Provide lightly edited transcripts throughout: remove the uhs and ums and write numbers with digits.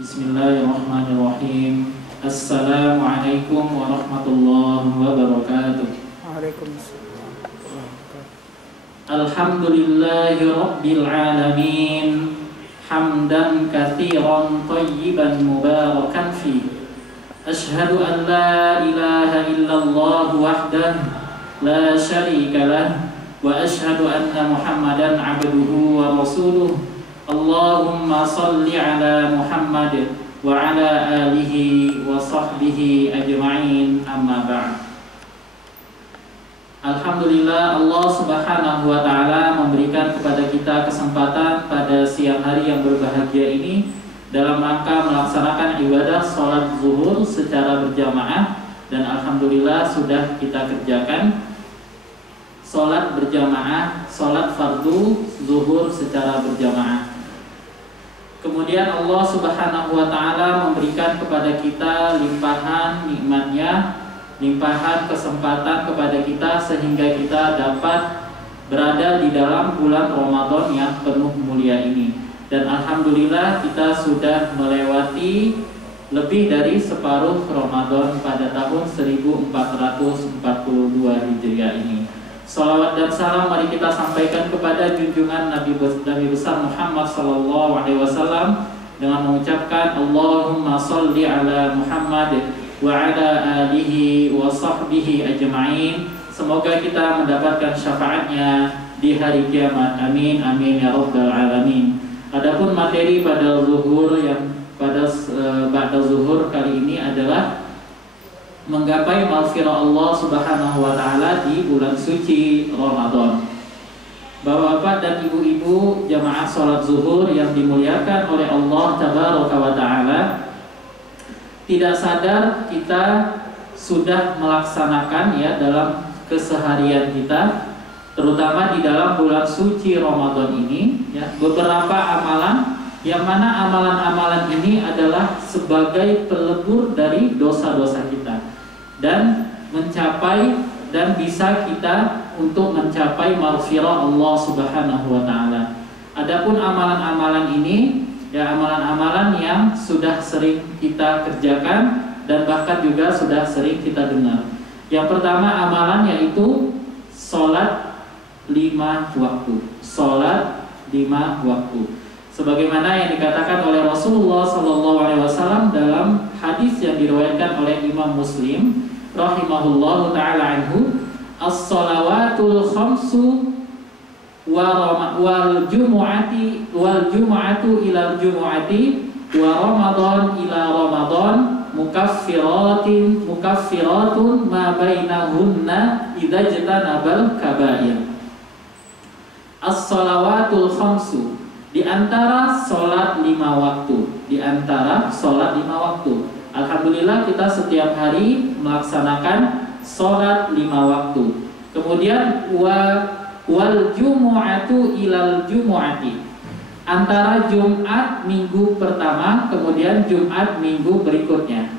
Bismillahirrahmanirrahim. Assalamualaikum warahmatullahi wabarakatuh. Waalaikumsalam. Alhamdulillahi rabbil alamin. Hamdan katsiran thayyiban mubarakan fi. Ashhadu an la ilaha illallah wahdahu la syarika lah wa ashhadu anna Muhammadan abduhu wa rasuluh. Allahumma salli ala Muhammad wa ala alihi wa sahbihi ajma'in, amma ba'd. Alhamdulillah, Allah subhanahu wa ta'ala memberikan kepada kita kesempatan pada siang hari yang berbahagia ini dalam rangka melaksanakan ibadah sholat zuhur secara berjamaah. Dan alhamdulillah sudah kita kerjakan sholat berjamaah, sholat fardu zuhur secara berjamaah. Kemudian Allah subhanahu wa ta'ala memberikan kepada kita limpahan nikmatnya, limpahan kesempatan kepada kita sehingga kita dapat berada di dalam bulan Ramadan yang penuh mulia ini. Dan alhamdulillah kita sudah melewati lebih dari separuh Ramadan pada tahun 1442 Hijriah ini. Salawat dan salam mari kita sampaikan kepada junjungan Nabi besar Muhammad SAW dengan mengucapkan Allahumma salli ala Muhammad wa ala alihi wa sahbihi ajma'in. Semoga kita mendapatkan syafaatnya di hari kiamat. Amin amin ya rabbal alamin. Adapun materi pada zuhur yang pada zuhur kali ini adalah menggapai maghfirah Allah subhanahu wa ta'ala di bulan suci Ramadan. Bapak-bapak dan ibu-ibu jamaah sholat zuhur yang dimuliakan oleh Allah tabaraka wa ta'ala, tidak sadar kita sudah melaksanakan ya dalam keseharian kita, terutama di dalam bulan suci Ramadan ini ya, beberapa amalan yang mana amalan-amalan ini adalah sebagai pelebur dari dosa-dosa kita dan mencapai dan bisa kita untuk mencapai maghfirah Allah subhanahu wa ta'ala. Adapun amalan-amalan ini ya, amalan-amalan yang sudah sering kita kerjakan dan bahkan juga sudah sering kita dengar. Yang pertama amalan yaitu sholat 5 waktu. Sholat 5 waktu. Sebagaimana yang dikatakan oleh Rasulullah SAW dalam hadis yang diriwayatkan oleh Imam Muslim rahimahullahu ta'ala anhu, as-salawatul khamsu wal jumu'atu ilal jumu'ati wa ramadan ila ramadan mukaffiratun ma bainahunna idza jatanabal kabair. As-salawatul khamsu, di antara sholat 5 waktu, di antara sholat 5 waktu. Alhamdulillah kita setiap hari melaksanakan sholat 5 waktu. Kemudian wal jumu'atu ilal jumu'ati, antara Jumat minggu pertama kemudian Jumat minggu berikutnya.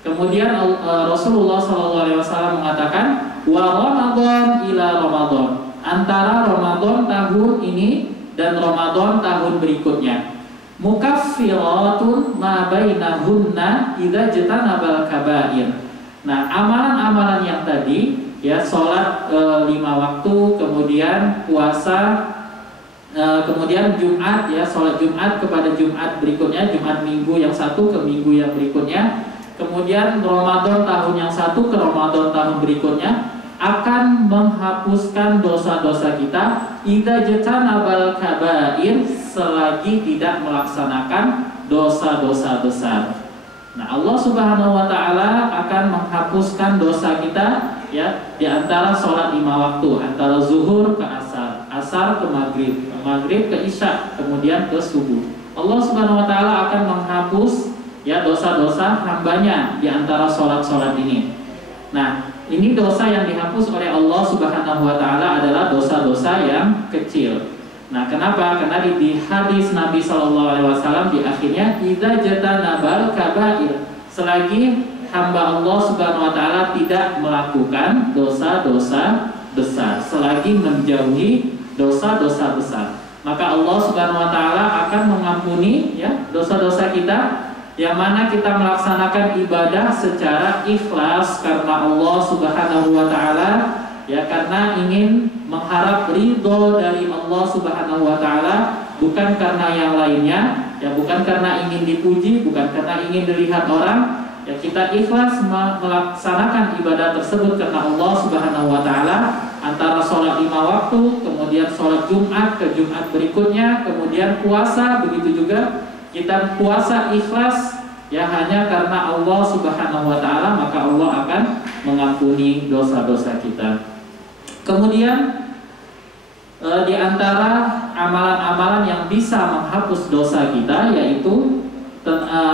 Kemudian Rasulullah SAW mengatakan wa Ramadan ila Ramadan, antara Ramadan tahun ini dan Ramadan tahun berikutnya. Mukaffiratun ma bainahunna idza jatanabal kabair. Nah, amalan-amalan yang tadi ya, sholat 5 waktu, kemudian puasa, kemudian Jumat ya, sholat Jumat kepada Jumat berikutnya, Jumat minggu yang satu ke minggu yang berikutnya, kemudian Ramadan tahun yang satu ke Ramadan tahun berikutnya, akan menghapuskan dosa-dosa kita idza jatanabal kabair, selagi tidak melaksanakan dosa-dosa besar. Nah, Allah Subhanahu wa ta'ala akan menghapuskan dosa kita ya, di antara sholat 5 waktu, antara zuhur ke asar, asar ke maghrib, maghrib ke isya, kemudian ke subuh. Allah Subhanahu wa ta'ala akan menghapus ya dosa-dosa hambanya di antara sholat-sholat ini. Nah, ini dosa yang dihapus oleh Allah Subhanahu wa ta'ala adalah dosa-dosa yang kecil. Nah, kenapa? Karena di hadis Nabi SAW di akhirnya idza jatanabal kabair, selagi hamba Allah Subhanahu wa ta'ala tidak melakukan dosa-dosa besar, selagi menjauhi dosa-dosa besar. maka Allah Subhanahu wa taala akan mengampuni ya dosa-dosa kita, yang mana kita melaksanakan ibadah secara ikhlas karena Allah Subhanahu wa taala, ya, karena ingin mengharap ridho dari Allah Subhanahu wa taala, bukan karena yang lainnya, ya, bukan karena ingin dipuji, bukan karena ingin dilihat orang. Ya, kita ikhlas melaksanakan ibadah tersebut karena Allah Subhanahu wa taala, antara sholat 5 waktu, kemudian sholat Jumat ke Jumat berikutnya, kemudian puasa, begitu juga kita puasa ikhlas ya hanya karena Allah Subhanahu wa taala, maka Allah akan mengampuni dosa-dosa kita. Kemudian di antara amalan-amalan yang bisa menghapus dosa kita yaitu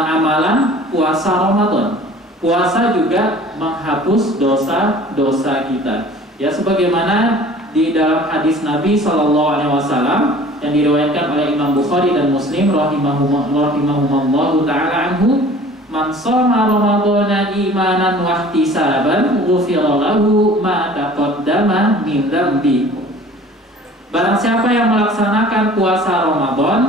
amalan puasa Ramadan. Puasa juga menghapus dosa-dosa kita. Ya, sebagaimana di dalam hadis Nabi SAW yang diriwayatkan oleh Imam Bukhari dan Muslim rahimahumullahu ta'ala anhu, man shoma ramadhana imanan wa ihtisaban ghufira lahu ma taqaddama min dzambi. Barang siapa yang melaksanakan puasa Ramadan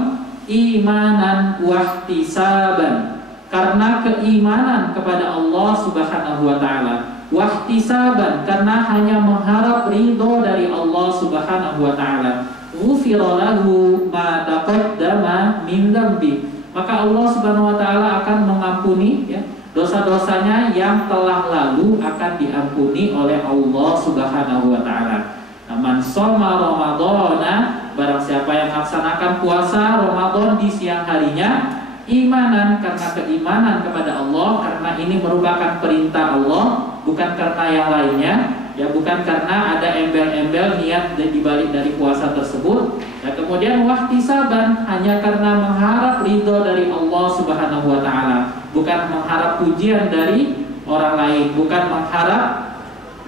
imanan wa ihtisaban, karena keimanan kepada Allah Subhanahu wa taala, wa ihtisaban karena hanya mengharap ridho dari Allah Subhanahu wa taala, ghufira lahu ma taqaddama min dzambi, maka Allah Subhanahu wa taala akan mengampuni ya dosa-dosanya yang telah lalu, akan diampuni oleh Allah Subhanahu wa taala. Man shoma ramadhana, barang siapa yang melaksanakan puasa Ramadan di siang harinya imanan, karena keimanan kepada Allah, karena ini merupakan perintah Allah, bukan karena yang lainnya, ya, bukan karena ada embel-embel niat di balik dari puasa tersebut. Ya, kemudian wahtisaban, hanya karena mengharap ridho dari Allah Subhanahu wa taala, bukan mengharap pujian dari orang lain, bukan mengharap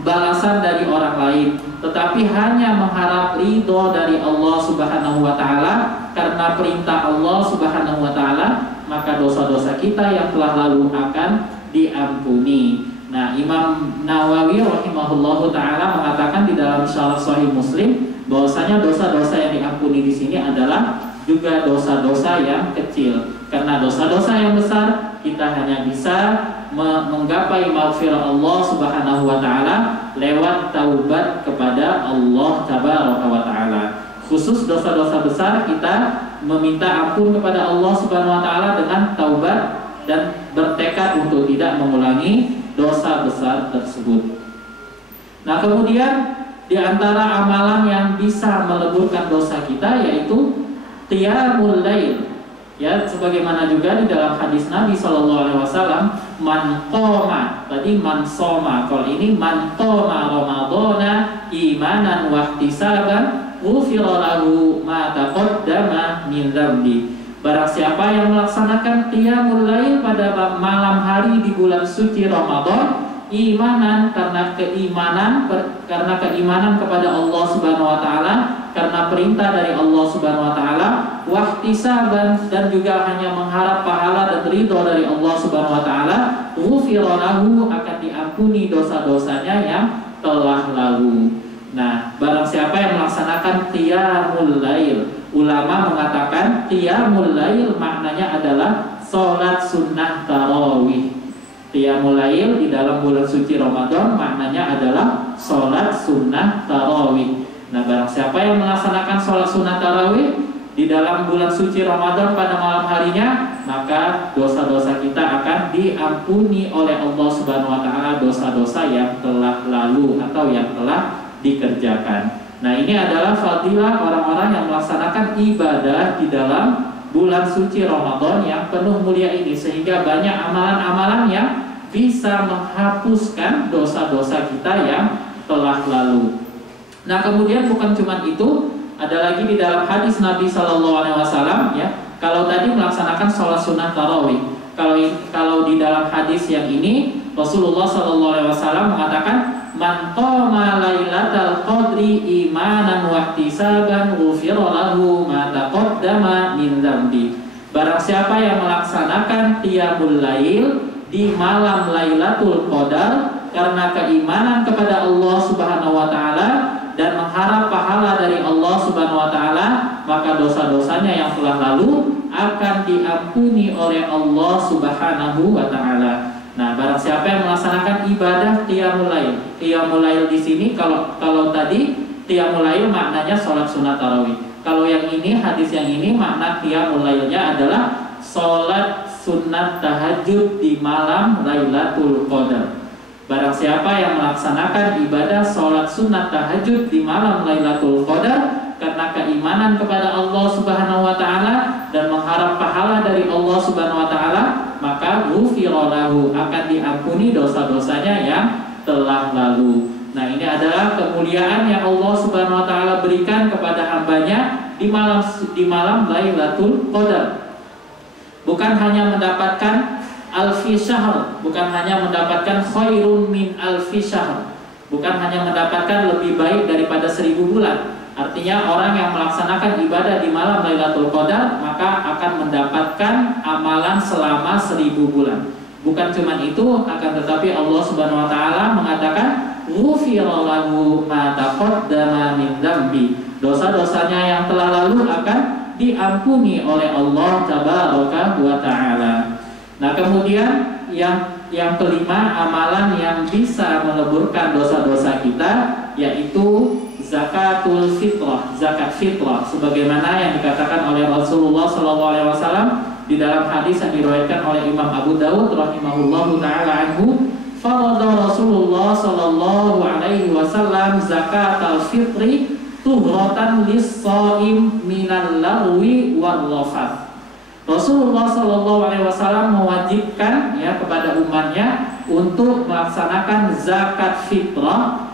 balasan dari orang lain, tetapi hanya mengharap ridho dari Allah Subhanahu wa taala, karena perintah Allah Subhanahu wa taala, maka dosa-dosa kita yang telah lalu akan diampuni. Nah, Imam Nawawi rahimahullahu taala mengatakan di dalam Syarah Sahih Muslim bahwasanya dosa-dosa yang diampuni di sini adalah juga dosa-dosa yang kecil. Karena dosa-dosa yang besar kita hanya bisa menggapai maghfirah Allah Subhanahu wa taala lewat taubat kepada Allah Tabaraka wa taala. Khusus dosa-dosa besar kita meminta ampun kepada Allah Subhanahu wa taala dengan taubat dan bertekad untuk tidak mengulangi dosa besar tersebut. Nah, kemudian di antara amalan yang bisa meleburkan dosa kita yaitu qiyamul lail. Ya, sebagaimana juga di dalam hadis Nabi SAW, man qoma, tadi man soma, kalau ini man qoma ramadhana imanan wa ihtisaban ghufira lahu ma taqaddama min dzambi. Barang siapa yang melaksanakan qiyamul lail pada malam hari di bulan suci Ramadan imanan, karena keimanan kepada Allah Subhanahu wa taala, karena perintah dari Allah Subhanahu wa taala, wahtisaban, dan juga hanya mengharap pahala dan ridho dari Allah Subhanahu wa taala, ghufira lahu, akan diampuni dosa-dosanya yang telah lalu. Nah, barang siapa yang melaksanakan qiyamul lail, ulama mengatakan qiyamul lail maknanya adalah salat sunnah tarawih. Qiyamul lail di dalam bulan suci Ramadan maknanya adalah salat sunnah tarawih. Nah, barang siapa yang melaksanakan salat sunnah tarawih di dalam bulan suci Ramadan pada malam harinya, maka dosa-dosa kita akan diampuni oleh Allah Subhanahu wa taala, dosa-dosa yang telah lalu atau yang telah dikerjakan. Nah, ini adalah fadilah orang-orang yang melaksanakan ibadah di dalam bulan suci Ramadan yang penuh mulia ini, sehingga banyak amalan-amalan yang bisa menghapuskan dosa-dosa kita yang telah lalu. Nah, kemudian bukan cuma itu, ada lagi di dalam hadis Nabi SAW, ya, kalau tadi melaksanakan sholat sunnah tarawih, kalau di dalam hadis yang ini Rasulullah SAW mengatakan man qama lailatal qadri imanan wa ihtisaban ghufira lahu ma taqaddama min dzambi. Barang siapa yang melaksanakan qiyamul lail di malam Lailatul Qadar karena keimanan kepada Allah Subhanahu wa taala dan mengharap pahala dari Allah Subhanahu wa taala, maka maka dosa-dosanya yang telah lalu akan diampuni oleh Allah Subhanahu wa taala. Nah, barang siapa yang melaksanakan ibadah qiyamul lail. Qiyamul lail di sini kalau tadi qiyamul lail maknanya sholat sunat tarawih. Kalau yang ini, hadis yang ini, makna qiyamul lailnya adalah sholat sunat tahajud di malam Lailatul Qadar. Barang siapa yang melaksanakan ibadah sholat sunat tahajud di malam Lailatul Qadar karena keimanan kepada Allah Subhanahu wa taala dan mengharap pahala dari Allah Subhanahu wa taala, maka ghufira lahu, akan diampuni dosa-dosanya yang telah lalu. Nah, ini adalah kemuliaan yang Allah Subhanahu wa taala berikan kepada hambanya di malam Lailatul Qadar. Bukan hanya mendapatkan alfi syahr, bukan hanya mendapatkan khairun min alfi syahr, bukan hanya mendapatkan lebih baik daripada 1000 bulan. Artinya orang yang melaksanakan ibadah di malam Lailatul Qadar maka akan mendapatkan amalan selama 1000 bulan. Bukan cuma itu, akan tetapi Allah Subhanahu wa taala mengatakan ghufira lahu ma taqaddama min dzambi. Dosa-dosanya yang telah lalu akan diampuni oleh Allah Tabaraka wa taala. Nah, kemudian yang kelima, amalan yang bisa meleburkan dosa-dosa kita yaitu zakatul fitrah, zakat fitrah, sebagaimana yang dikatakan oleh Rasulullah SAW di dalam hadis yang diriwayatkan oleh Imam Abu Dawud rahimahullahu taala anhu, farada Rasulullah SAW zakatul fitri tuhratan lis-shaim minal lagwi wal rafath. Rasulullah SAW mewajibkan kepada umatnya untuk melaksanakan zakat fitrah.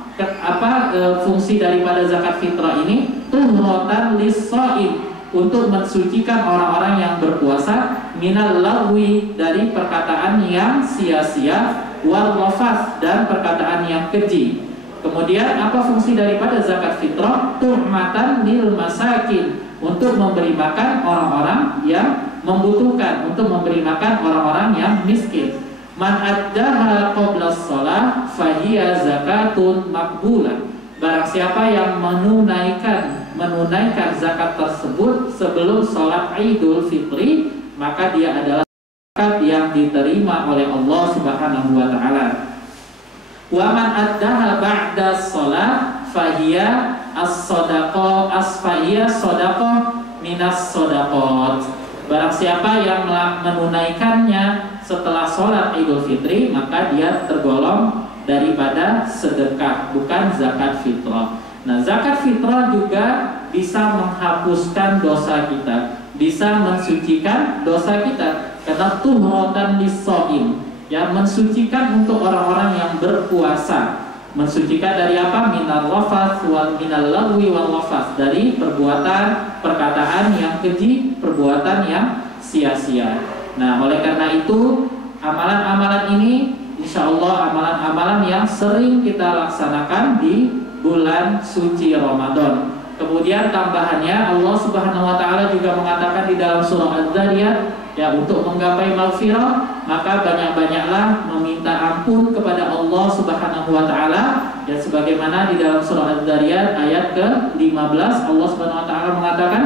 Fungsi daripada zakat fitrah ini tuhratan lis-shaim, untuk mensucikan orang-orang yang berpuasa, minal lagwi, dari perkataan yang sia-sia, wal rafath, dan perkataan yang keji. Kemudian apa fungsi daripada zakat fitrah? Tuhmatan lil masakin, untuk memberi makan orang-orang yang membutuhkan, untuk memberi makan orang-orang yang miskin. Man addaha qabla shalah fahiya zakatun maqbulah. Barang siapa yang menunaikan zakat tersebut sebelum sholat Idul Fitri, maka dia adalah zakat yang diterima oleh Allah Subhanahu wa taala. Wa man addaha ba'da shalah fahiya as-shadaqah minas shadaqat. Barang siapa yang menunaikannya setelah sholat Idul Fitri, maka dia tergolong daripada sedekah, bukan zakat fitrah. Nah, zakat fitrah juga bisa menghapuskan dosa kita, bisa mensucikan dosa kita, karena tuhratan lis-shaim, yang mensucikan untuk orang-orang yang berpuasa. Mensucikan dari apa? Minal rafath wal minal lagwi wal rafath, dari perbuatan, perkataan yang keji, perbuatan yang sia-sia. Nah, oleh karena itu amalan-amalan ini insya Allah amalan-amalan yang sering kita laksanakan di bulan suci Ramadan. Kemudian tambahannya Allah Subhanahu wa taala juga mengatakan di dalam surah Az-Zariyat, untuk menggapai maghfirah maka banyak-banyaklah meminta ampun kepada Allah Subhanahu wa taala. Dan sebagaimana di dalam surah Az-Zariyat ayat ke-15 Allah Subhanahu wa taala mengatakan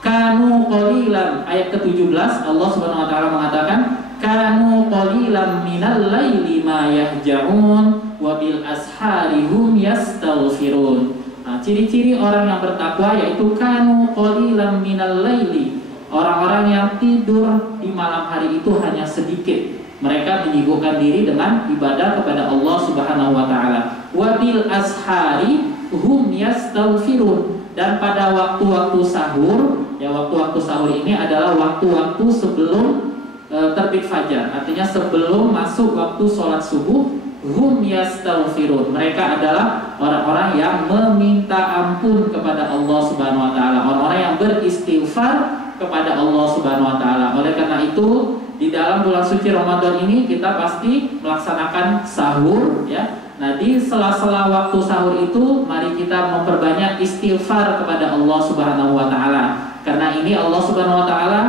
kanu qalilan, ayat ke-17 Allah Subhanahu wa taala mengatakan kanu qalilan minal laili ma yahja'un wa bil ashari hum yastaghfirun. Nah, ciri-ciri orang yang bertakwa yaitu kanu qalilan minal laili, orang-orang yang tidur di malam hari itu hanya sedikit. Mereka menyibukkan diri dengan ibadah kepada Allah Subhanahu wa taala. Wa bil ashari hum yastaghfirun, dan pada waktu-waktu sahur, waktu-waktu sahur ini adalah waktu-waktu sebelum terbit fajar, artinya sebelum masuk waktu sholat subuh. Hum yastaghfirun, mereka adalah orang-orang yang meminta ampun kepada Allah Subhanahu wa taala, orang-orang yang beristighfar kepada Allah Subhanahu wa taala. Oleh karena itu, di dalam bulan suci Ramadan ini kita pasti melaksanakan sahur, Nah, di sela-sela waktu sahur itu mari kita memperbanyak istighfar kepada Allah Subhanahu wa taala. Karena ini Allah Subhanahu wa taala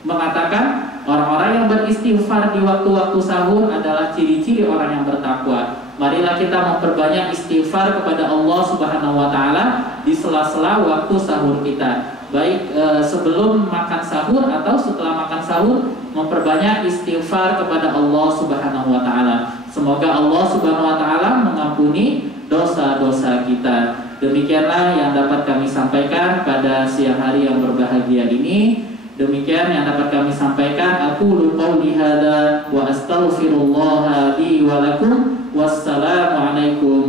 mengatakan orang-orang yang beristighfar di waktu-waktu sahur adalah ciri-ciri orang yang bertakwa. Marilah kita memperbanyak istighfar kepada Allah Subhanahu wa taala di sela-sela waktu sahur kita. Baik sebelum makan sahur atau setelah makan sahur, memperbanyak istighfar kepada Allah Subhanahu wa taala. Semoga Allah Subhanahu wa taala mengampuni dosa-dosa kita. Demikianlah yang dapat kami sampaikan pada siang hari yang berbahagia ini. Demikian yang dapat kami sampaikan. Aqulu qouli hadza wa astaghfirullah li wa lakum. Wassalamualaikum